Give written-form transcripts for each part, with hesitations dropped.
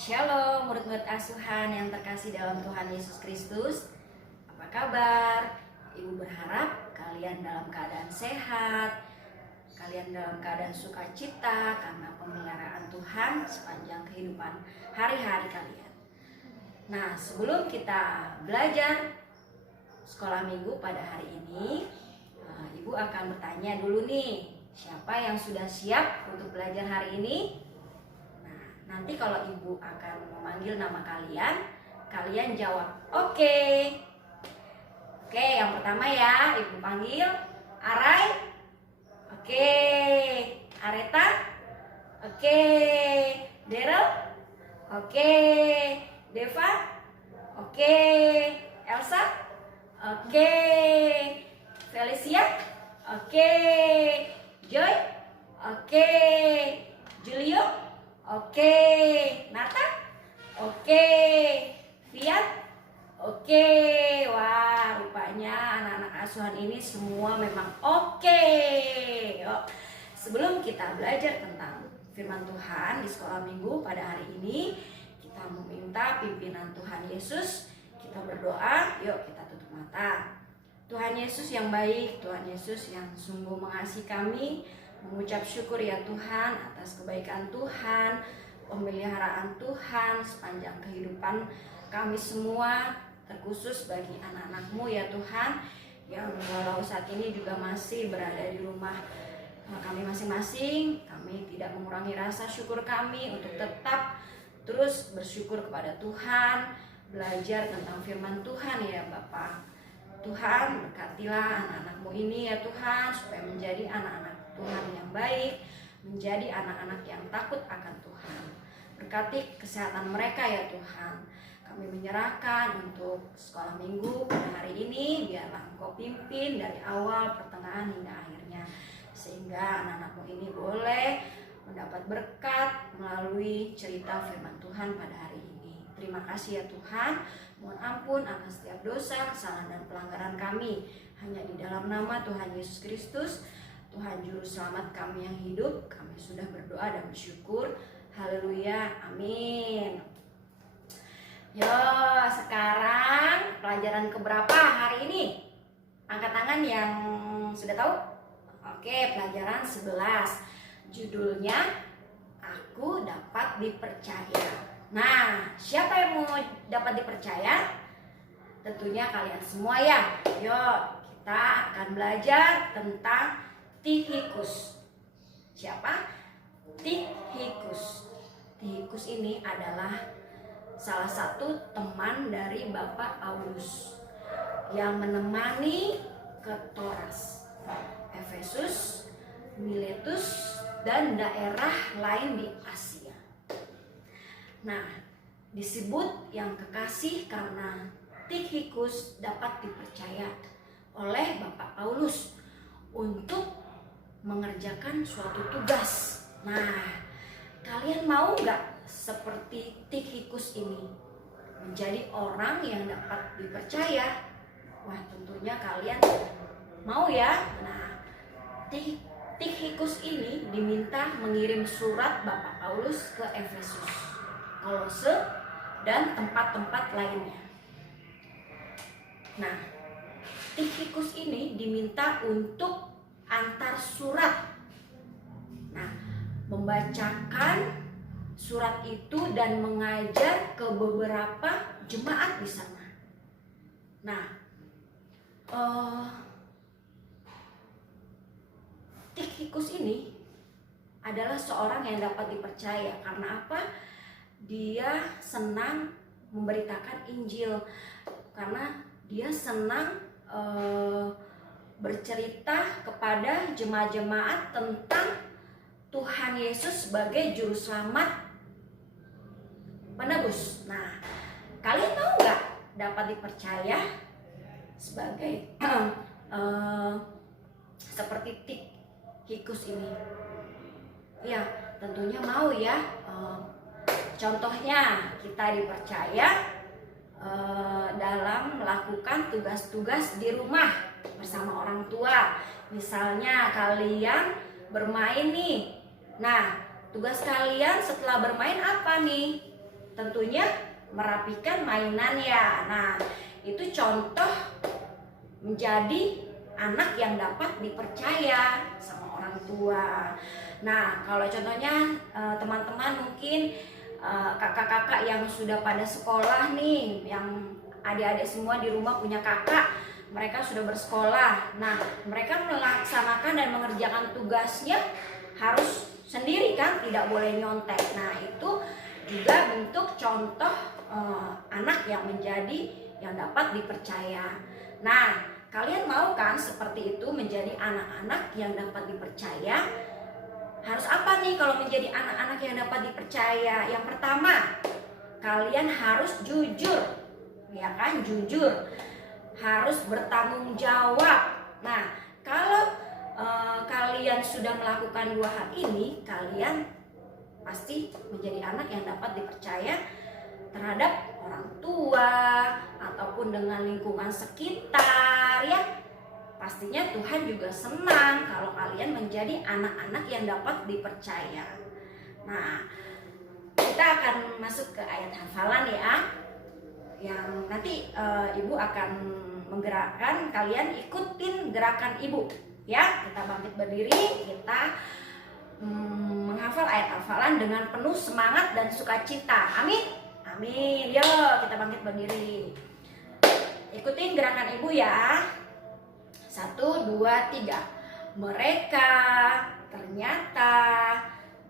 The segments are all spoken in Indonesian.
Shalom, murid-murid asuhan yang terkasih dalam Tuhan Yesus Kristus. Apa kabar? Ibu berharap kalian dalam keadaan sehat, kalian dalam keadaan sukacita karena pemeliharaan Tuhan sepanjang kehidupan hari-hari kalian. Nah, sebelum kita belajar sekolah minggu pada hari ini, Ibu akan bertanya dulu nih, siapa yang sudah siap untuk belajar hari ini? Nanti kalau ibu akan memanggil nama kalian, kalian jawab oke. Oke, yang pertama ya, ibu panggil Arai. Oke, Areta. Oke, Daryl. Oke, Deva. Oke, Elsa. Oke, Felicia. Oke, Joy. Oke, Julio. Oke, Nata. Oke, Fiat. Oke, wah rupanya anak-anak asuhan ini semua memang oke. Yuk, sebelum kita belajar tentang firman Tuhan di sekolah minggu pada hari ini, kita meminta pimpinan Tuhan Yesus. Kita berdoa, yuk kita tutup mata. Tuhan Yesus yang baik, Tuhan Yesus yang sungguh mengasihi kami, mengucap syukur ya Tuhan atas kebaikan Tuhan, pemeliharaan Tuhan sepanjang kehidupan kami semua, terkhusus bagi anak-anak-Mu ya Tuhan, yang walau saat ini juga masih berada di rumah kami masing-masing. Kami tidak mengurangi rasa syukur kami untuk tetap terus bersyukur kepada Tuhan, belajar tentang firman Tuhan ya Bapa. Tuhan, berkatilah anak-anak-Mu ini ya Tuhan, supaya menjadi anak-anak Tuhan yang baik, menjadi anak-anak yang takut akan Tuhan. Berkati kesehatan mereka ya Tuhan. Kami menyerahkan untuk sekolah minggu pada hari ini, biarlah Engkau pimpin dari awal, pertengahan hingga akhirnya, sehingga anak-anak-Mu ini boleh mendapat berkat melalui cerita firman Tuhan pada hari ini. Terima kasih ya Tuhan. Mohon ampun atas setiap dosa, kesalahan dan pelanggaran kami. Hanya di dalam nama Tuhan Yesus Kristus, Tuhan Juru Selamat kami yang hidup, kami sudah berdoa dan bersyukur. Haleluya, amin. Yo, sekarang pelajaran keberapa hari ini? Angkat tangan yang sudah tahu. Oke, pelajaran 11. Judulnya Aku Dapat Dipercaya. Nah, siapa yang mau dapat dipercaya? Tentunya kalian semua ya. Yuk, kita akan belajar tentang Tikhikus. Siapa? Tikhikus. Tikhikus ini adalah salah satu teman dari Bapak Paulus yang menemani ke Troas, Efesus, Miletus, dan daerah lain di Asia. Nah, disebut yang kekasih karena Tikhikus dapat dipercaya oleh Bapak Paulus untuk mengerjakan suatu tugas. Nah, kalian mau nggak seperti Tikhikus ini menjadi orang yang dapat dipercaya? Wah, tentunya kalian mau ya. Nah, Tikhikus ini diminta mengirim surat Bapak Paulus ke Efesus, Kolose, dan tempat-tempat lainnya. Nah, Tikhikus ini diminta untuk antar surat. Nah, membacakan surat itu dan mengajar ke beberapa jemaat di sana. Nah, Tikhikus ini adalah seorang yang dapat dipercaya karena apa? Dia senang memberitakan Injil, karena dia senang bercerita kepada jemaat-jemaat tentang Tuhan Yesus sebagai Juru Selamat penebus. Nah, kalian mau nggak dapat dipercaya sebagai seperti Tikhikus ini? Ya, tentunya mau ya. Contohnya kita dipercaya dalam melakukan tugas-tugas di rumah bersama orang tua. Misalnya kalian bermain nih. Nah, tugas kalian setelah bermain apa nih? tentunya merapikan mainannya. Nah, itu contoh menjadi anak yang dapat dipercaya sama orang tua. Nah, kalau contohnya teman-teman mungkin kakak-kakak yang sudah pada sekolah nih, yang adik-adik semua di rumah punya kakak, mereka sudah bersekolah. Nah, mereka melaksanakan dan mengerjakan tugasnya harus sendiri kan, tidak boleh nyontek. Nah, itu juga bentuk contoh anak yang dapat dipercaya. Nah, kalian mau kan seperti itu, menjadi anak-anak yang dapat dipercaya? Harus apa nih kalau menjadi anak-anak yang dapat dipercaya? Yang pertama, kalian harus jujur, ya kan? Jujur, harus bertanggung jawab. Nah, kalau kalian sudah melakukan dua hal ini, kalian pasti menjadi anak yang dapat dipercaya terhadap orang tua ataupun dengan lingkungan sekitar, ya. Pastinya Tuhan juga senang kalau kalian menjadi anak-anak yang dapat dipercaya. Nah, kita akan masuk ke ayat hafalan ya, yang nanti ibu akan menggerakkan, kalian ikutin gerakan ibu ya. Kita bangkit berdiri, kita menghafal ayat hafalan dengan penuh semangat dan sukacita. Amin, amin. Yuk kita bangkit berdiri, ikutin gerakan ibu ya. 1, 2, 3. Mereka ternyata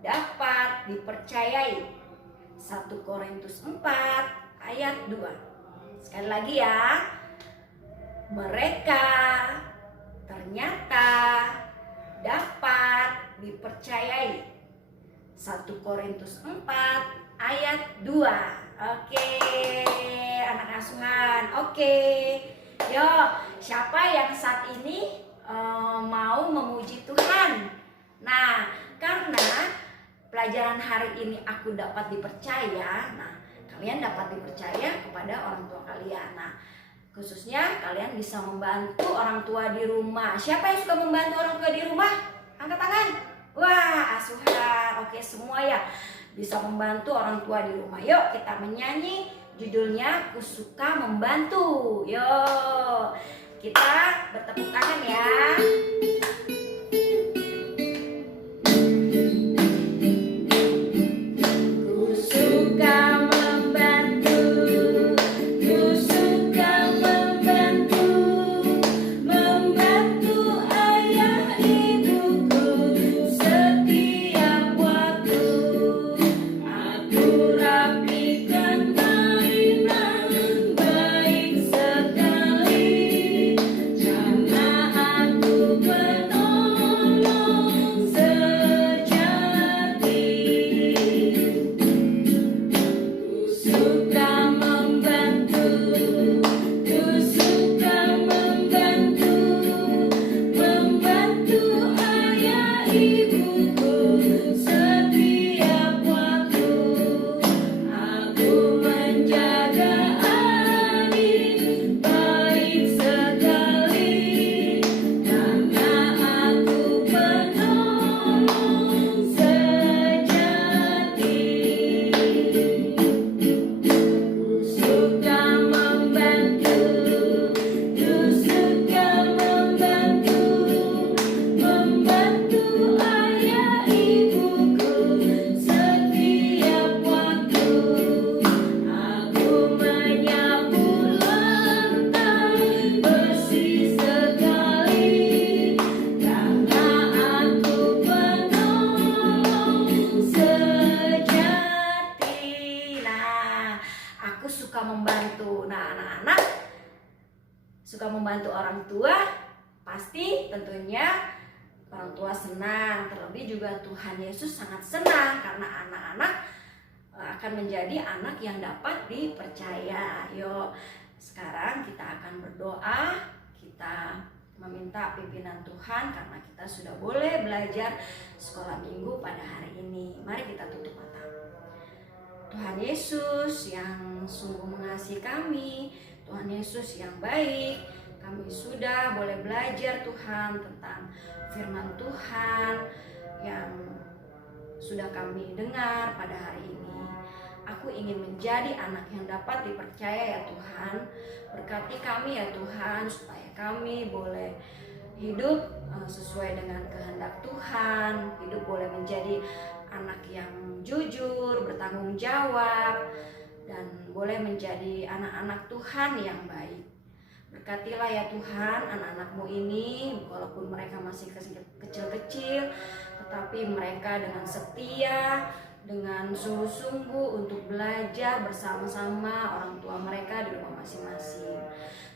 dapat dipercayai. 1 Korintus 4 ayat 2. Sekali lagi ya. Mereka ternyata dapat dipercayai. 1 Korintus 4 ayat 2. Oke, anak asuhan. Oke. Yo, siapa yang saat ini mau memuji Tuhan? Nah, karena pelajaran hari ini aku dapat dipercaya. Nah, kalian dapat dipercaya kepada orang tua kalian. Nah, khususnya kalian bisa membantu orang tua di rumah. Siapa yang suka membantu orang tua di rumah? Angkat tangan. Wah, asuhan. Oke, semua ya bisa membantu orang tua di rumah. Yuk kita menyanyi, judulnya Ku Suka Membantu. Yuk kita bertepuk tangan ya. Suka membantu orang tua, pasti tentunya orang tua senang. Terlebih juga Tuhan Yesus sangat senang karena anak-anak akan menjadi anak yang dapat dipercaya. Yuk, sekarang kita akan berdoa, kita meminta pimpinan Tuhan karena kita sudah boleh belajar sekolah minggu pada hari ini. Mari kita tutup mata. Tuhan Yesus yang sungguh mengasihi kami, Tuhan Yesus yang baik, kami sudah boleh belajar Tuhan tentang firman Tuhan yang sudah kami dengar pada hari ini. Aku ingin menjadi anak yang dapat dipercaya ya Tuhan. Berkati kami ya Tuhan, supaya kami boleh hidup sesuai dengan kehendak Tuhan. Hidup boleh menjadi anak yang jujur, bertanggung jawab, dan boleh menjadi anak-anak Tuhan yang baik. Berkatilah ya Tuhan anak-anak-Mu ini, walaupun mereka masih kecil-kecil, tetapi mereka dengan setia, dengan sungguh-sungguh untuk belajar bersama-sama orang tua mereka di rumah masing-masing.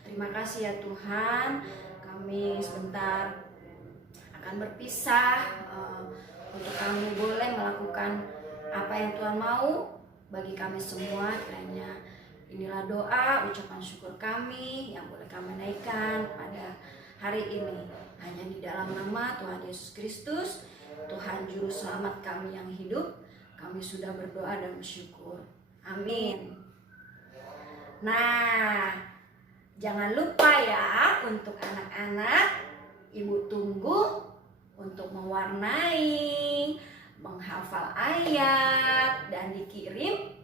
Terima kasih ya Tuhan, kami sebentar akan berpisah untuk kami boleh melakukan apa yang Tuhan mau bagi kami semua. Kiranya inilah doa, ucapan syukur kami yang boleh kami naikkan pada hari ini. Hanya di dalam nama Tuhan Yesus Kristus, Tuhan Juru Selamat kami yang hidup, kami sudah berdoa dan bersyukur. Amin. Nah, jangan lupa ya untuk anak-anak, Ibu tunggu untuk mewarnai, menghafal ayat, dan dikirim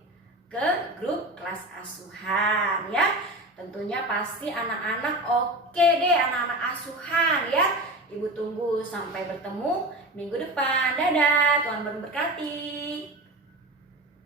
ke grup kelas asuhan ya. Tentunya pasti anak-anak oke deh, anak-anak asuhan ya. Ibu tunggu sampai bertemu minggu depan. Dadah, Tuhan memberkati.